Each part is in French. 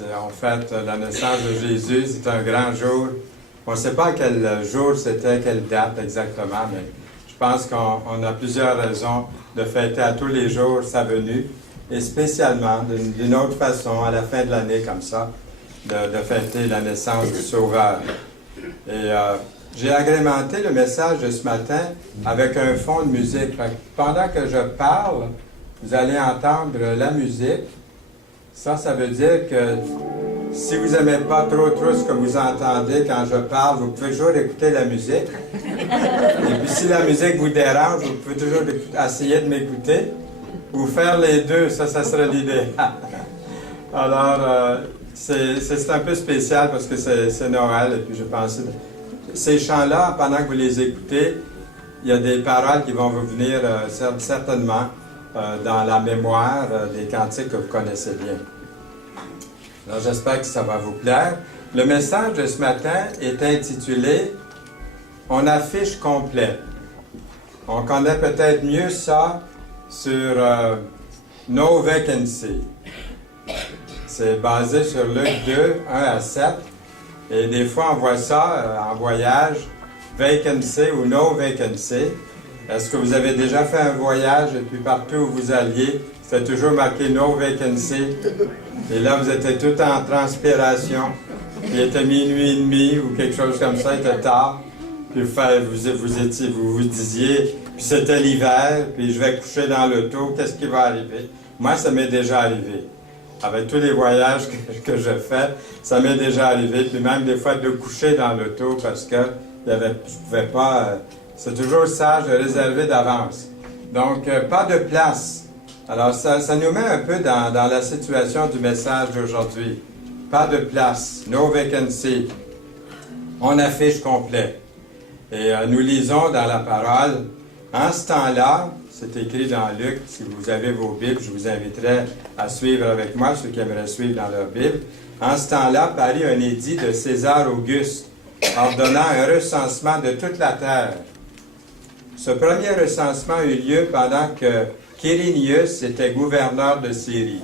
On fête la naissance de Jésus, c'est un grand jour. On ne sait pas quel jour c'était, quelle date exactement, mais je pense qu'on a plusieurs raisons de fêter à tous les jours sa venue, et spécialement, d'une autre façon, à la fin de l'année comme ça, de fêter la naissance du Sauveur. Et j'ai agrémenté le message de ce matin avec un fond de musique. Pendant que je parle, vous allez entendre la musique. Ça veut dire que si vous n'aimez pas trop ce que vous entendez quand je parle, vous pouvez toujours écouter la musique. Et puis si la musique vous dérange, vous pouvez toujours essayer de m'écouter ou faire les deux, ça serait l'idée. Alors, c'est un peu spécial parce que c'est Noël et puis je pensais... Ces chants-là, pendant que vous les écoutez, il y a des paroles qui vont vous venir certainement dans la mémoire des cantiques que vous connaissez bien. Alors, j'espère que ça va vous plaire. Le message de ce matin est intitulé « On affiche complet ». On connaît peut-être mieux ça sur « No Vacancy ». C'est basé sur Luc 2, 1 à 7. Et des fois, on voit ça en voyage, « Vacancy » ou « No Vacancy ». Est-ce que vous avez déjà fait un voyage et puis partout où vous alliez, c'était toujours marqué « No Vacancy ». Et là, vous étiez tout en transpiration. Il était minuit et demi ou quelque chose comme ça, il était tard. Puis vous disiez, puis c'était l'hiver, puis je vais coucher dans l'auto, qu'est-ce qui va arriver? Moi, ça m'est déjà arrivé. Avec tous les voyages que je fais, ça m'est déjà arrivé. Puis même des fois de coucher dans l'auto parce que je ne pouvais pas... c'est toujours sage de réserver d'avance. Donc, pas de place. Alors, ça nous met un peu dans la situation du message d'aujourd'hui. Pas de place, no vacancy. On affiche complet. Et nous lisons dans la parole, en ce temps-là, c'est écrit dans Luc, si vous avez vos Bibles, je vous inviterai à suivre avec moi, ceux qui aimeraient suivre dans leur Bible. En ce temps-là, parut un édit de César Auguste, ordonnant un recensement de toute la terre. Ce premier recensement eut lieu pendant que Quirinius était gouverneur de Syrie.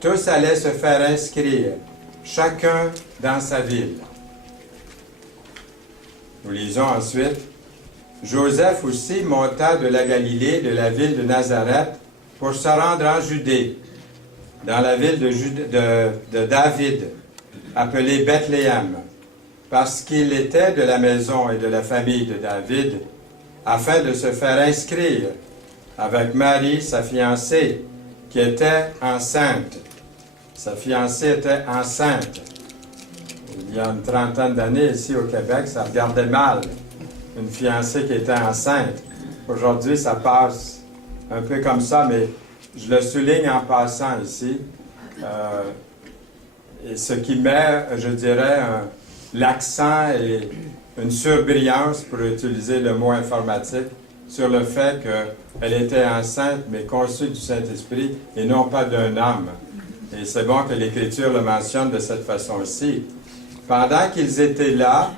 Tous allaient se faire inscrire, chacun dans sa ville. Nous lisons ensuite, Joseph aussi monta de la Galilée, de la ville de Nazareth, pour se rendre en Judée, dans la ville de David, appelée Bethléem, parce qu'il était de la maison et de la famille de David, afin de se faire inscrire avec Marie, sa fiancée, qui était enceinte. Sa fiancée était enceinte. Il y a une trentaine d'années, ici au Québec, ça regardait mal. Une fiancée qui était enceinte. Aujourd'hui, ça passe un peu comme ça, mais je le souligne en passant ici. Et ce qui met, je dirais, l'accent et une surbrillance, pour utiliser le mot informatique, sur le fait qu'elle était enceinte, mais conçue du Saint-Esprit, et non pas d'un homme. Et c'est bon que l'Écriture le mentionne de cette façon-ci. Pendant qu'ils étaient là,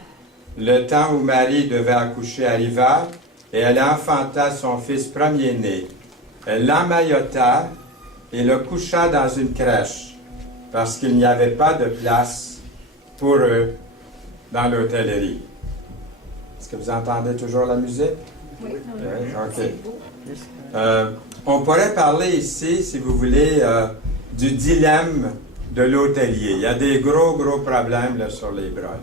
le temps où Marie devait accoucher arriva, et elle enfanta son fils premier-né. Elle l'emmaillota et le coucha dans une crèche, parce qu'il n'y avait pas de place pour eux dans l'hôtellerie. Est-ce que vous entendez toujours la musique? Oui. OK. On pourrait parler ici, si vous voulez, du dilemme de l'hôtelier. Il y a des gros problèmes là, sur les bras.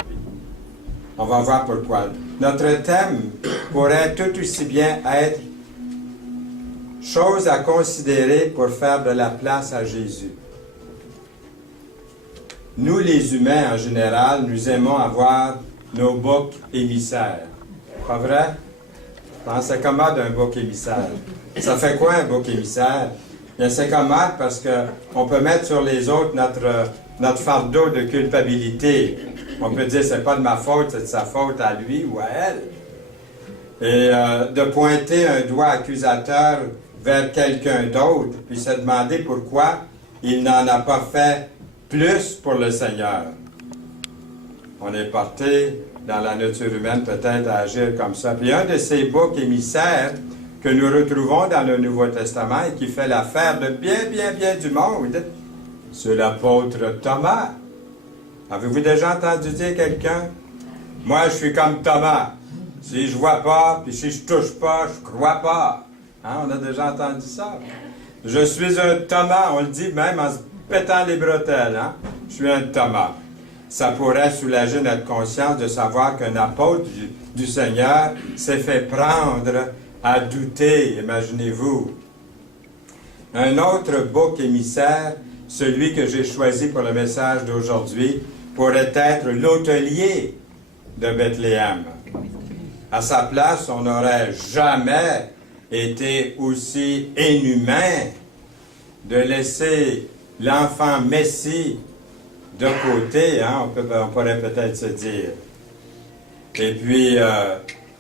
On va voir pourquoi. Notre thème pourrait tout aussi bien être « Choses à considérer pour faire de la place à Jésus ». Nous, les humains, en général, nous aimons avoir nos boucs émissaires. Pas vrai? Je pense que c'est commode un bouc émissaire. Ça fait quoi un bouc émissaire? Bien, c'est commode parce qu'on peut mettre sur les autres notre fardeau de culpabilité. On peut dire, c'est pas de ma faute, c'est de sa faute à lui ou à elle. Et de pointer un doigt accusateur vers quelqu'un d'autre, puis se demander pourquoi il n'en a pas fait plus pour le Seigneur. On est porté dans la nature humaine peut-être à agir comme ça. Puis un de ces boucs émissaires que nous retrouvons dans le Nouveau Testament et qui fait l'affaire de bien du monde, C'est l'apôtre Thomas. Avez-vous déjà entendu dire quelqu'un? Moi, je suis comme Thomas. Si je vois pas, puis si je touche pas, je crois pas. Hein, on a déjà entendu ça. Je suis un Thomas, on le dit même en se pétant les bretelles. Hein? Je suis un Thomas. Ça pourrait soulager notre conscience de savoir qu'un apôtre du Seigneur s'est fait prendre à douter, imaginez-vous. Un autre bouc émissaire, celui que j'ai choisi pour le message d'aujourd'hui, pourrait être l'hôtelier de Bethléem. À sa place, on n'aurait jamais été aussi inhumain de laisser l'enfant Messie de côté, hein, on pourrait peut-être se dire. Et puis,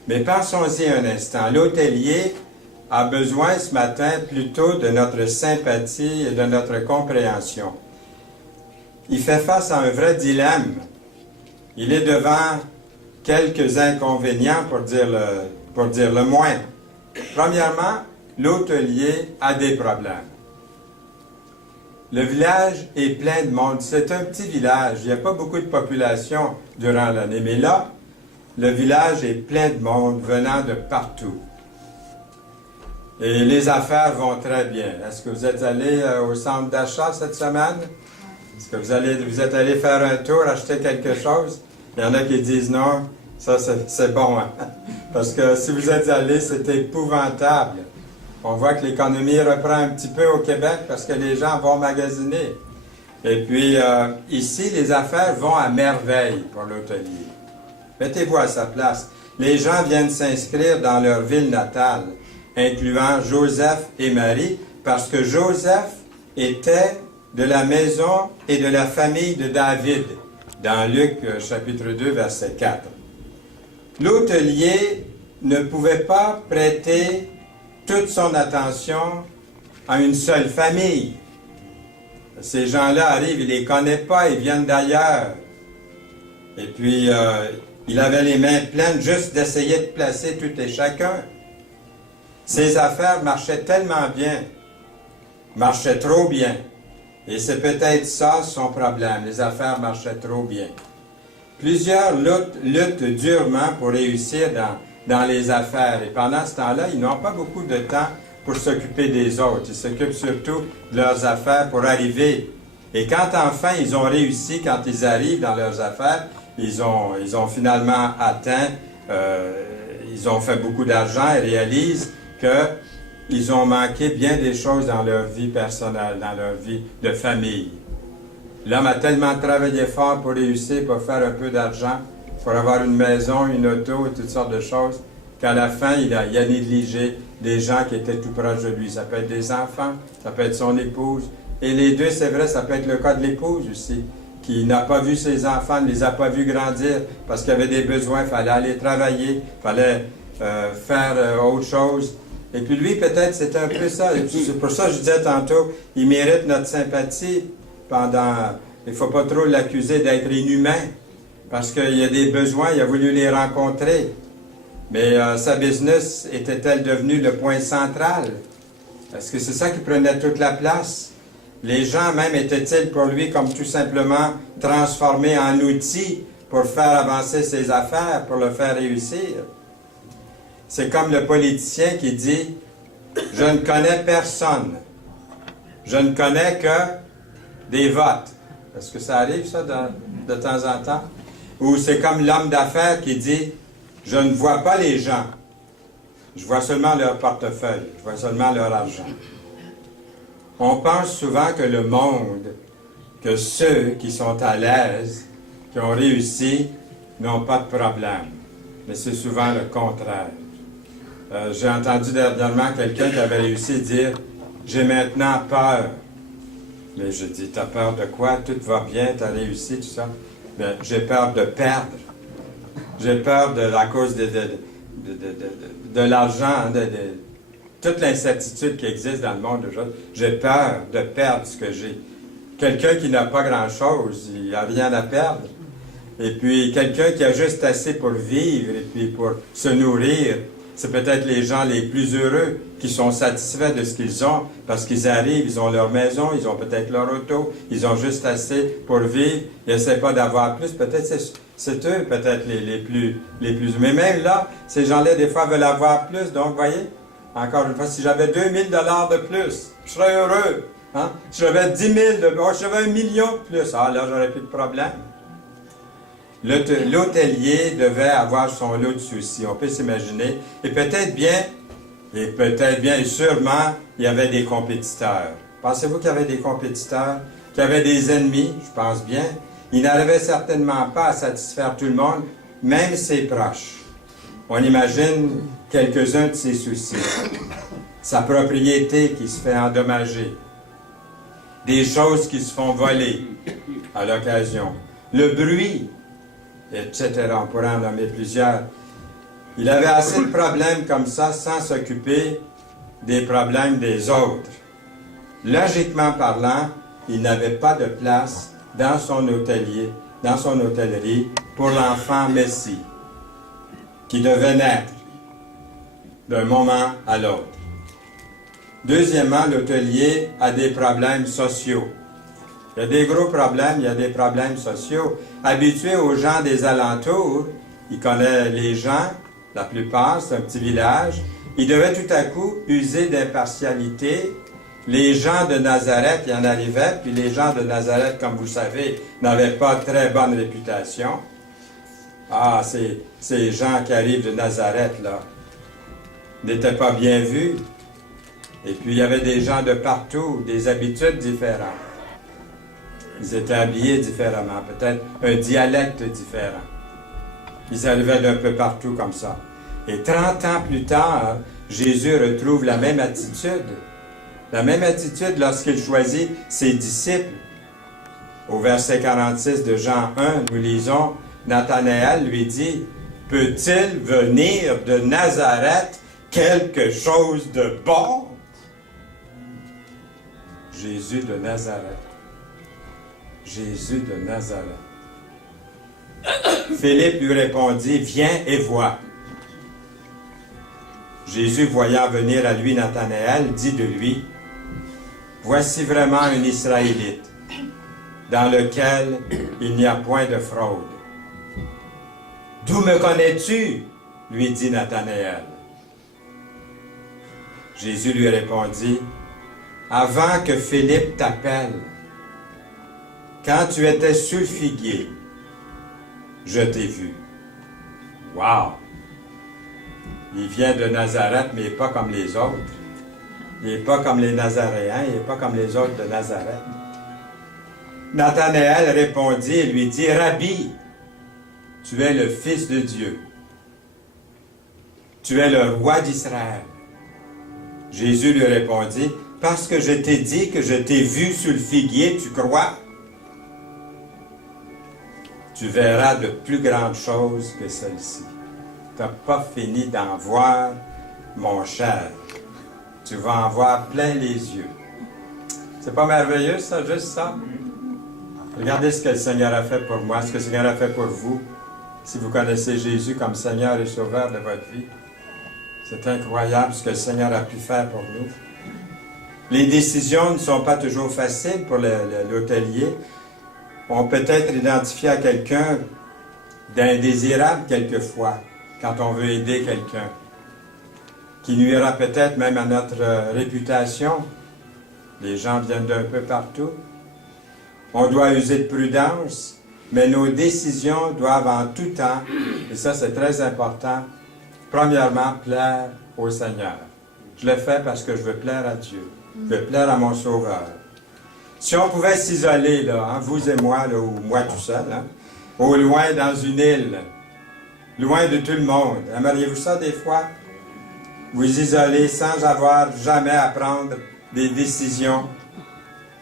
mais pensons-y un instant. L'hôtelier a besoin ce matin plutôt de notre sympathie et de notre compréhension. Il fait face à un vrai dilemme. Il est devant quelques inconvénients, pour dire le moins. Premièrement, l'hôtelier a des problèmes. Le village est plein de monde. C'est un petit village. Il n'y a pas beaucoup de population durant l'année. Mais là, le village est plein de monde venant de partout. Et les affaires vont très bien. Est-ce que vous êtes allé au centre d'achat cette semaine? Est-ce que vous êtes allé faire un tour, acheter quelque chose? Il y en a qui disent non, ça c'est bon. Hein? Parce que si vous êtes allé, c'est épouvantable. On voit que l'économie reprend un petit peu au Québec parce que les gens vont magasiner. Et puis, ici, les affaires vont à merveille pour l'hôtelier. Mettez-vous à sa place. Les gens viennent s'inscrire dans leur ville natale, incluant Joseph et Marie, parce que Joseph était de la maison et de la famille de David, dans Luc chapitre 2, verset 4. L'hôtelier ne pouvait pas prêter toute son attention à une seule famille. Ces gens-là arrivent, il ne les connaît pas, ils viennent d'ailleurs. Et puis, il avait les mains pleines juste d'essayer de placer tout et chacun. Ses affaires marchaient tellement bien, marchaient trop bien. Et c'est peut-être ça son problème, les affaires marchaient trop bien. Plusieurs luttent durement pour réussir dans les affaires. Et pendant ce temps-là, ils n'ont pas beaucoup de temps pour s'occuper des autres. Ils s'occupent surtout de leurs affaires pour arriver. Et quand enfin ils ont réussi, quand ils arrivent dans leurs affaires, ils ont finalement atteint, ils ont fait beaucoup d'argent et réalisent qu'ils ont manqué bien des choses dans leur vie personnelle, dans leur vie de famille. L'homme a tellement travaillé fort pour réussir, pour faire un peu d'argent, pour avoir une maison, une auto et toutes sortes de choses, qu'à la fin, il a négligé des gens qui étaient tout proches de lui. Ça peut être des enfants, ça peut être son épouse. Et les deux, c'est vrai, ça peut être le cas de l'épouse aussi, qui n'a pas vu ses enfants, ne les a pas vus grandir parce qu'il y avait des besoins, il fallait aller travailler, il fallait faire autre chose. Et puis lui, peut-être, c'est un peu ça. C'est pour ça que je disais tantôt, il mérite notre sympathie il ne faut pas trop l'accuser d'être inhumain, parce qu'il y a des besoins, il a voulu les rencontrer. Mais sa business était-elle devenue le point central? Est-ce que c'est ça qui prenait toute la place? Les gens même étaient-ils pour lui comme tout simplement transformés en outils pour faire avancer ses affaires, pour le faire réussir? C'est comme le politicien qui dit « Je ne connais personne. Je ne connais que des votes. » Est-ce que ça arrive, ça, de temps en temps? Ou c'est comme l'homme d'affaires qui dit « Je ne vois pas les gens. Je vois seulement leur portefeuille. Je vois seulement leur argent. » On pense souvent que le monde, que ceux qui sont à l'aise, qui ont réussi, n'ont pas de problème. Mais c'est souvent le contraire. J'ai entendu dernièrement quelqu'un qui avait réussi à dire « J'ai maintenant peur. » Mais je dis « T'as peur de quoi? Tout va bien, t'as réussi, tout ça. » Mais j'ai peur de perdre. J'ai peur à cause de l'argent, toute l'incertitude qui existe dans le monde aujourd'hui. J'ai peur de perdre ce que j'ai. Quelqu'un qui n'a pas grand-chose, il n'a rien à perdre. Et puis quelqu'un qui a juste assez pour vivre et puis pour se nourrir, c'est peut-être les gens les plus heureux qui sont satisfaits de ce qu'ils ont, parce qu'ils arrivent, ils ont leur maison, ils ont peut-être leur auto, ils ont juste assez pour vivre, ils n'essaient pas d'avoir plus. Peut-être c'est eux, peut-être les plus. Mais même là, ces gens-là, des fois, veulent avoir plus. Donc, voyez, encore une fois, si j'avais 2000 $ de plus, je serais heureux. Hein? Si j'avais 10 000 si j'avais 1 million de plus, là, j'aurais plus de problème. L'hôtelier devait avoir son lot de soucis, on peut s'imaginer. Et peut-être bien, et sûrement, il y avait des compétiteurs. Pensez-vous qu'il y avait des compétiteurs, qu'il y avait des ennemis? Je pense bien. Il n'arrivait certainement pas à satisfaire tout le monde, même ses proches. On imagine quelques-uns de ses soucis. Sa propriété qui se fait endommager. Des choses qui se font voler à l'occasion. Le bruit, etc. On pourrait en nommer plusieurs. Il avait assez de problèmes comme ça sans s'occuper des problèmes des autres. Logiquement parlant, il n'avait pas de place dans son hôtelier, dans son hôtellerie pour l'enfant Messie qui devait naître d'un moment à l'autre. Deuxièmement, l'hôtelier a des problèmes sociaux. Il y a des gros problèmes, il y a des problèmes sociaux. Habitué aux gens des alentours, il connaît les gens, la plupart, c'est un petit village. Il devait tout à coup user d'impartialité. Les gens de Nazareth, il y en arrivait, puis les gens de Nazareth, comme vous savez, n'avaient pas très bonne réputation. Ah, ces gens qui arrivent de Nazareth, là, n'étaient pas bien vus. Et puis, il y avait des gens de partout, des habitudes différentes. Ils étaient habillés différemment, peut-être un dialecte différent. Ils arrivaient d'un peu partout comme ça. Et 30 ans plus tard, Jésus retrouve la même attitude. La même attitude lorsqu'il choisit ses disciples. Au verset 46 de Jean 1, nous lisons, Nathanaël lui dit, « Peut-il venir de Nazareth quelque chose de bon? » Jésus de Nazareth. Jésus de Nazareth. Philippe lui répondit, « Viens et vois. » Jésus, voyant venir à lui Nathanaël, dit de lui, « Voici vraiment un Israélite, dans lequel il n'y a point de fraude. » « D'où me connais-tu? » lui dit Nathanaël. Jésus lui répondit, « Avant que Philippe t'appelle, quand tu étais sous le figuier, je t'ai vu. » Wow! Il vient de Nazareth, mais il n'est pas comme les autres. Il n'est pas comme les Nazaréens, il n'est pas comme les autres de Nazareth. Nathanaël répondit et lui dit, « Rabbi, tu es le Fils de Dieu. Tu es le roi d'Israël. » Jésus lui répondit, « Parce que je t'ai dit que je t'ai vu sous le figuier, tu crois? Tu verras de plus grandes choses que celles-ci. Tu n'as pas fini d'en voir, mon cher. Tu vas en voir plein les yeux. » C'est pas merveilleux, ça, juste ça? Regardez ce que le Seigneur a fait pour moi, ce que le Seigneur a fait pour vous. Si vous connaissez Jésus comme Seigneur et Sauveur de votre vie, c'est incroyable ce que le Seigneur a pu faire pour nous. Les décisions ne sont pas toujours faciles pour l'hôtelier. On peut être identifié à quelqu'un d'indésirable quelquefois, quand on veut aider quelqu'un, qui nuira peut-être même à notre réputation. Les gens viennent d'un peu partout. On doit user de prudence, mais nos décisions doivent en tout temps, et ça c'est très important, premièrement, plaire au Seigneur. Je le fais parce que je veux plaire à Dieu. Je veux plaire à mon Sauveur. Si on pouvait s'isoler, là, hein, vous et moi, là, ou moi tout seul, hein, au loin dans une île, loin de tout le monde, aimeriez-vous ça des fois? Vous isoler sans avoir jamais à prendre des décisions.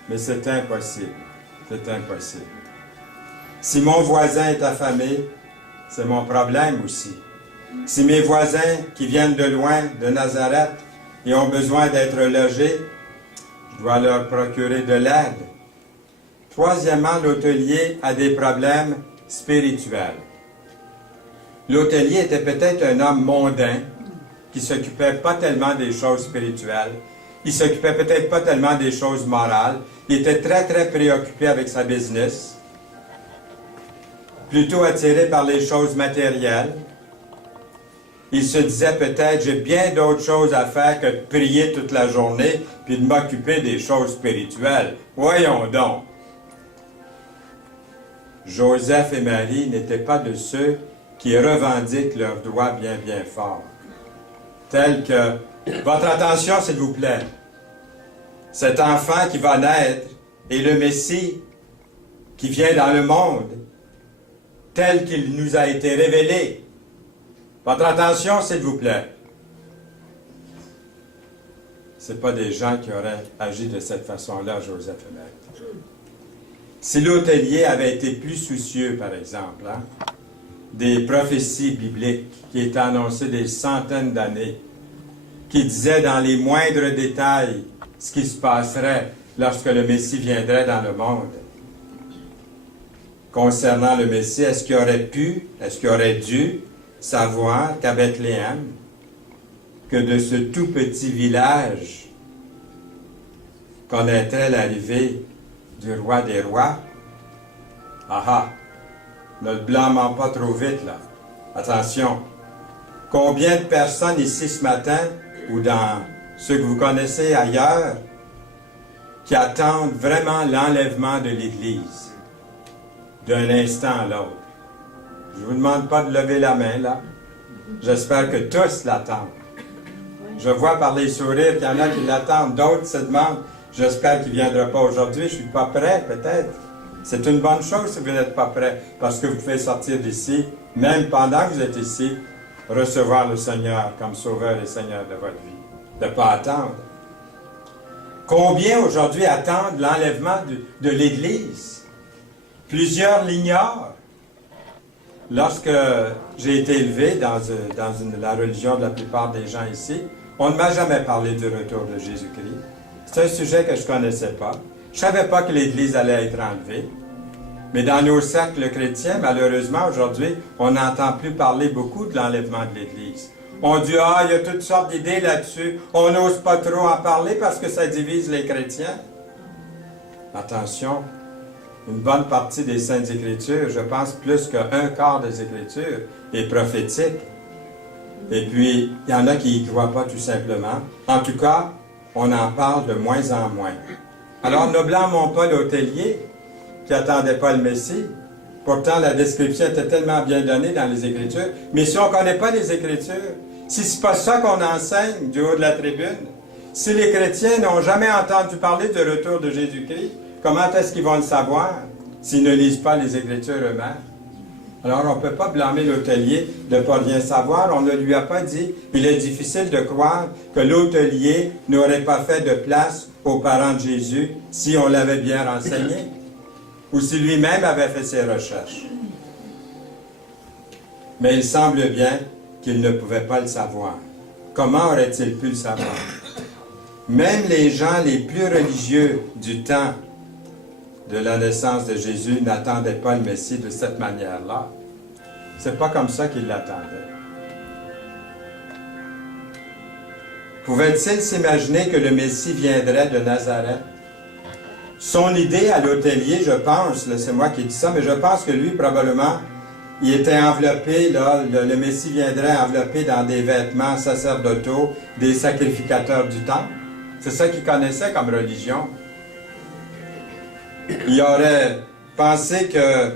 Mais c'est impossible. C'est impossible. Si mon voisin est affamé, c'est mon problème aussi. Si mes voisins qui viennent de loin, de Nazareth, et ont besoin d'être logés, je dois leur procurer de l'aide. Troisièmement, l'hôtelier a des problèmes spirituels. L'hôtelier était peut-être un homme mondain qui qui ne s'occupait pas tellement des choses spirituelles. Il ne s'occupait peut-être pas tellement des choses morales. Il était très, très préoccupé avec sa business. Plutôt attiré par les choses matérielles. Il se disait peut-être, j'ai bien d'autres choses à faire que de prier toute la journée puis de m'occuper des choses spirituelles. Voyons donc. Joseph et Marie n'étaient pas de ceux qui revendiquent leurs droits bien, bien fort. Tels que, votre attention s'il vous plaît, cet enfant qui va naître est le Messie qui vient dans le monde, tel qu'il nous a été révélé. Votre attention, s'il vous plaît. Ce pas des gens qui auraient agi de cette façon-là, Joseph et Marie. Si l'hôtelier avait été plus soucieux, par exemple, des prophéties bibliques qui étaient annoncées des centaines d'années, qui disaient dans les moindres détails ce qui se passerait lorsque le Messie viendrait dans le monde. Concernant le Messie, est-ce qu'il aurait dû savoir qu'à Bethléem, que de ce tout petit village connaîtrait l'arrivée du roi des rois? Ne le blâmons pas trop vite, là. Attention. Combien de personnes ici ce matin, ou dans ceux que vous connaissez ailleurs, qui attendent vraiment l'enlèvement de l'Église, d'un instant à l'autre? Je ne vous demande pas de lever la main, là. J'espère que tous l'attendent. Je vois par les sourires qu'il y en a qui l'attendent, d'autres se demandent, j'espère qu'il ne viendra pas aujourd'hui, je ne suis pas prêt, peut-être. C'est une bonne chose si vous n'êtes pas prêt, parce que vous pouvez sortir d'ici, même pendant que vous êtes ici, recevoir le Seigneur comme Sauveur et Seigneur de votre vie. De ne pas attendre. Combien aujourd'hui attendent l'enlèvement de l'Église? Plusieurs l'ignorent. Lorsque j'ai été élevé dans la religion de la plupart des gens ici, on ne m'a jamais parlé du retour de Jésus-Christ. C'est un sujet que je ne connaissais pas. Je ne savais pas que l'Église allait être enlevée. Mais dans nos cercles chrétiens, malheureusement, aujourd'hui, on n'entend plus parler beaucoup de l'enlèvement de l'Église. On dit, il y a toutes sortes d'idées là-dessus. On n'ose pas trop en parler parce que ça divise les chrétiens. Attention, une bonne partie des Saintes Écritures, je pense plus qu'un quart des Écritures, est prophétique. Et puis, il y en a qui n'y croient pas tout simplement. En tout cas, on en parle de moins en moins. Alors, ne blâmons pas l'hôtelier qui n'attendait pas le Messie. Pourtant, la description était tellement bien donnée dans les Écritures. Mais si on ne connaît pas les Écritures, si ce n'est pas ça qu'on enseigne du haut de la tribune, si les chrétiens n'ont jamais entendu parler du retour de Jésus-Christ, comment est-ce qu'ils vont le savoir s'ils ne lisent pas les Écritures eux-mêmes? Alors, on ne peut pas blâmer l'hôtelier de ne pas rien savoir. On ne lui a pas dit. Il est difficile de croire que l'hôtelier n'aurait pas fait de place aux parents de Jésus si on l'avait bien renseigné ou si lui-même avait fait ses recherches. Mais il semble bien qu'il ne pouvait pas le savoir. Comment aurait-il pu le savoir? Même les gens les plus religieux du temps de la naissance de Jésus n'attendaient pas le Messie de cette manière-là. C'est pas comme ça qu'ils l'attendaient. Pouvait-il s'imaginer que le Messie viendrait de Nazareth? Son idée à l'hôtelier, je pense, c'est moi qui dis ça, mais je pense que lui, probablement, il était enveloppé, là, le Messie viendrait enveloppé dans des vêtements sacerdotaux des sacrificateurs du temple. C'est ça qu'il connaissait comme religion. Il aurait pensé que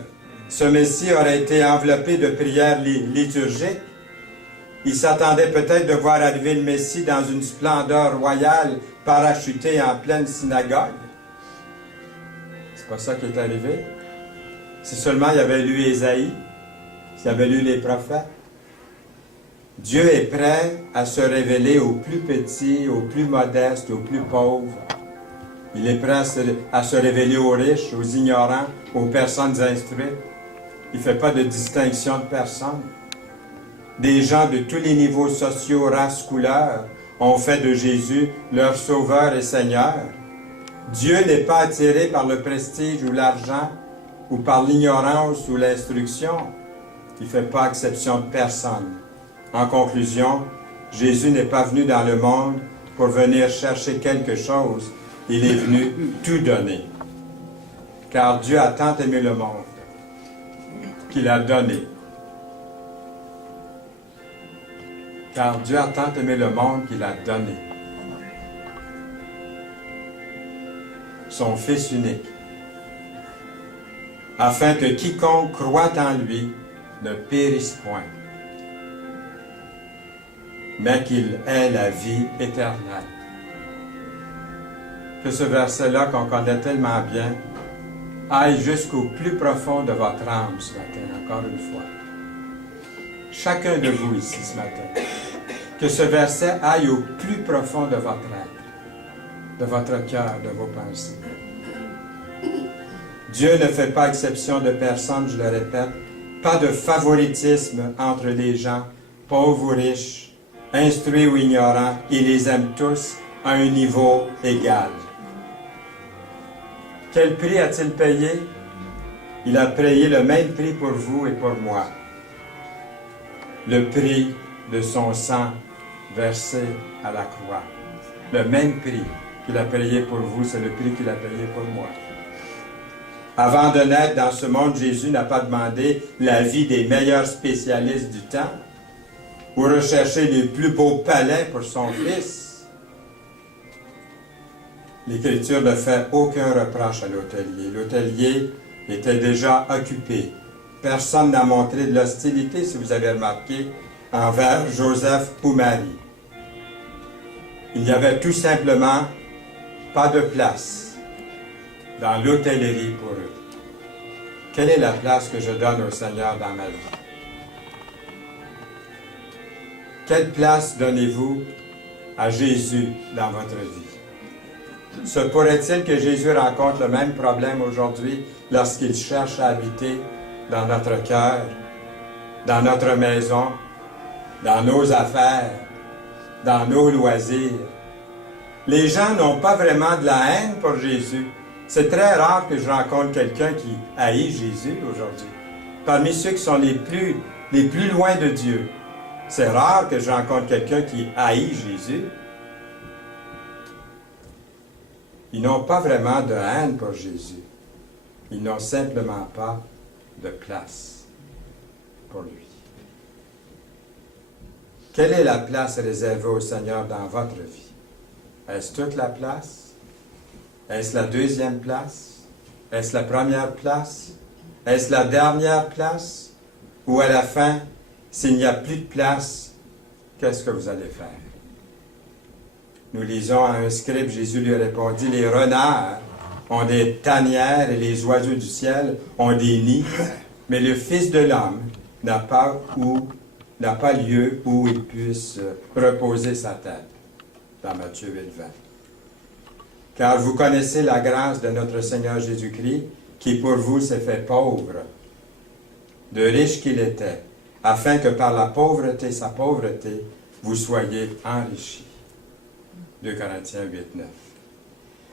ce Messie aurait été enveloppé de prières liturgiques. Il s'attendait peut-être de voir arriver le Messie dans une splendeur royale, parachuté en pleine synagogue. C'est pas ça qui est arrivé. Si seulement il avait lu Ésaïe, s'il avait lu les prophètes. Dieu est prêt à se révéler aux plus petits, aux plus modestes, aux plus pauvres. Il est prêt à se révéler aux riches, aux ignorants, aux personnes instruites. Il ne fait pas de distinction de personne. Des gens de tous les niveaux sociaux, races, couleurs, ont fait de Jésus leur sauveur et Seigneur. Dieu n'est pas attiré par le prestige ou l'argent, ou par l'ignorance ou l'instruction. Il ne fait pas exception de personne. En conclusion, Jésus n'est pas venu dans le monde pour venir chercher quelque chose. Il est venu tout donner. Car Dieu a tant aimé le monde qu'il a donné. Car Dieu a tant aimé le monde qu'il a donné son Fils unique, afin que quiconque croit en lui ne périsse point, mais qu'il ait la vie éternelle. Que ce verset-là qu'on connaît tellement bien aille jusqu'au plus profond de votre âme ce matin, encore une fois. Chacun de vous ici ce matin, que ce verset aille au plus profond de votre être, de votre cœur, de vos pensées. Dieu ne fait pas exception de personne, je le répète, pas de favoritisme entre les gens, pauvres ou riches, instruits ou ignorants, il les aime tous à un niveau égal. Quel prix a-t-il payé? Il a payé le même prix pour vous et pour moi. Le prix de son sang versé à la croix. Le même prix qu'il a payé pour vous, c'est le prix qu'il a payé pour moi. Avant de naître dans ce monde, Jésus n'a pas demandé l'avis des meilleurs spécialistes du temps ou recherché les plus beaux palais pour son Fils. L'Écriture ne fait aucun reproche à l'hôtelier. L'hôtelier était déjà occupé. Personne n'a montré de l'hostilité, si vous avez remarqué, envers Joseph ou Marie. Il n'y avait tout simplement pas de place dans l'hôtellerie pour eux. Quelle est la place que je donne au Seigneur dans ma vie? Quelle place donnez-vous à Jésus dans votre vie? Se pourrait-il que Jésus rencontre le même problème aujourd'hui lorsqu'il cherche à habiter dans notre cœur, dans notre maison, dans nos affaires, dans nos loisirs? Les gens n'ont pas vraiment de la haine pour Jésus. C'est très rare que je rencontre quelqu'un qui haït Jésus aujourd'hui. Parmi ceux qui sont les plus loin de Dieu, c'est rare que je rencontre quelqu'un qui haït Jésus. Ils n'ont pas vraiment de haine pour Jésus. Ils n'ont simplement pas de place pour lui. Quelle est la place réservée au Seigneur dans votre vie? Est-ce toute la place? Est-ce la deuxième place? Est-ce la première place? Est-ce la dernière place? Ou à la fin, s'il n'y a plus de place, qu'est-ce que vous allez faire? Nous lisons à un scribe, Jésus lui répondit, les renards ont des tanières et les oiseaux du ciel ont des nids, mais le Fils de l'homme n'a pas lieu où il puisse reposer sa tête. Dans Matthieu 8, 20. Car vous connaissez la grâce de notre Seigneur Jésus-Christ, qui pour vous s'est fait pauvre, de riche qu'il était, afin que par la pauvreté, sa pauvreté, vous soyez enrichis. 2 Corinthiens 8, 9.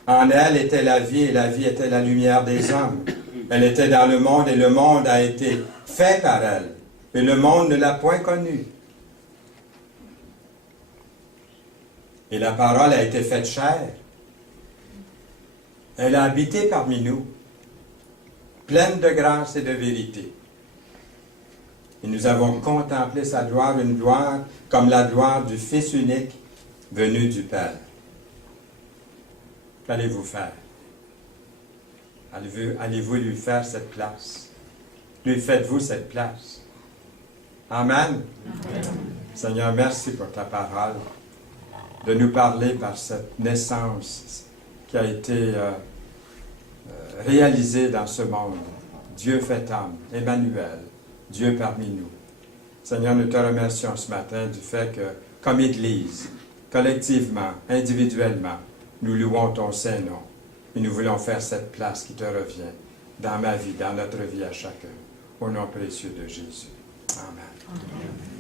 En elle était la vie, et la vie était la lumière des hommes. Elle était dans le monde, et le monde a été fait par elle, et le monde ne l'a point connue. Et la parole a été faite chair. Elle a habité parmi nous, pleine de grâce et de vérité. Et nous avons contemplé sa gloire, une gloire comme la gloire du Fils unique venu du Père. Qu'allez-vous faire? Allez-vous lui faire cette place? Lui faites-vous cette place? Amen. Amen. Seigneur, merci pour ta parole, de nous parler par cette naissance qui a été réalisée dans ce monde. Dieu fait homme, Emmanuel, Dieu parmi nous. Seigneur, nous te remercions ce matin du fait que, comme Église, collectivement, individuellement, nous louons ton Saint-Nom et nous voulons faire cette place qui te revient dans ma vie, dans notre vie à chacun. Au nom précieux de Jésus. Amen. Amen.